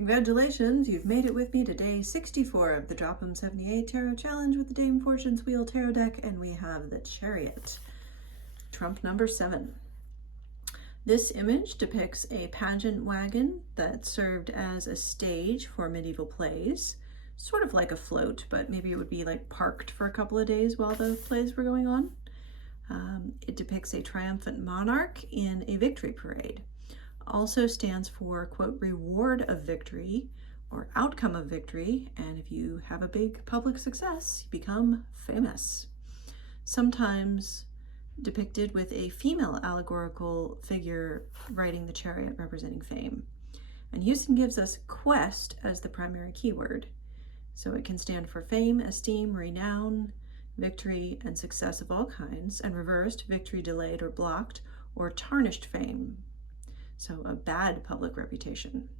Congratulations, you've made it with me to day 64 of the DROPM78 Tarot Challenge with the Dame Fortune's Wheel Tarot deck, and we have the Chariot, trump number 7. This image depicts a pageant wagon that served as a stage for medieval plays, sort of like a float, but maybe it would be like parked for a couple of days while the plays were going on. It depicts a triumphant monarch in a victory parade. Also stands for, quote, reward of victory or outcome of victory, and if you have a big public success, you become famous. Sometimes depicted with a female allegorical figure riding the chariot representing fame. And Houston gives us quest as the primary keyword. So it can stand for fame, esteem, renown, victory, and success of all kinds, and reversed, victory delayed or blocked, or tarnished fame. So a bad public reputation.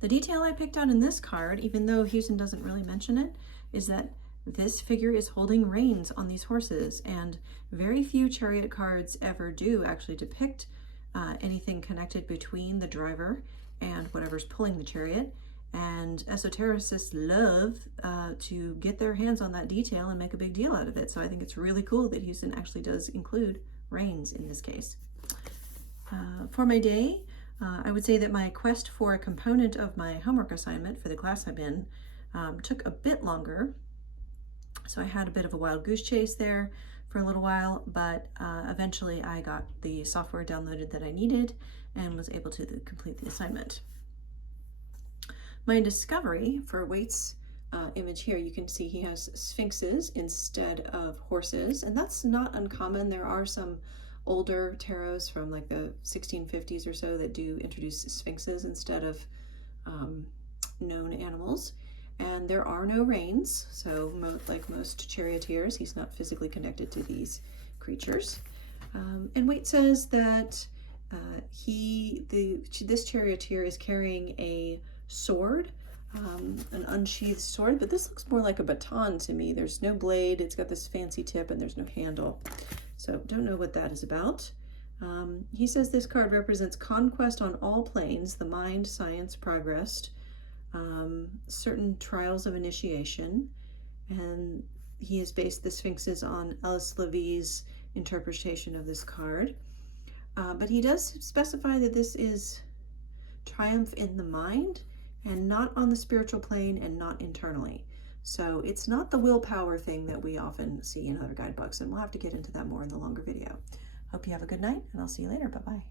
The detail I picked out in this card, even though Houston doesn't really mention it, is that this figure is holding reins on these horses, and very few chariot cards ever do actually depict anything connected between the driver and whatever's pulling the chariot. And esotericists love to get their hands on that detail and make a big deal out of it. So I think it's really cool that Houston actually does include reins in this case. For my day, I would say that my quest for a component of my homework assignment for the class I'm in took a bit longer. So I had a bit of a wild goose chase there for a little while, but eventually I got the software downloaded that I needed and was able to complete the assignment. My discovery for Waite's image here, you can see he has sphinxes instead of horses, and that's not uncommon. There are some older tarots from like the 1650s or so that do introduce sphinxes instead of known animals. And there are no reins, so like most charioteers, he's not physically connected to these creatures. And Waite says that this charioteer is carrying a sword, an unsheathed sword, but this looks more like a baton to me. There's no blade, it's got this fancy tip, and there's no handle. So don't know what that is about. He says this card represents conquest on all planes, the mind, science, progress, certain trials of initiation, and he has based the sphinxes on Ellis Levy's interpretation of this card. But he does specify that this is triumph in the mind and not on the spiritual plane and not internally. So it's not the willpower thing that we often see in other guidebooks, and we'll have to get into that more in the longer video. Hope you have a good night, and I'll see you later. Bye-bye.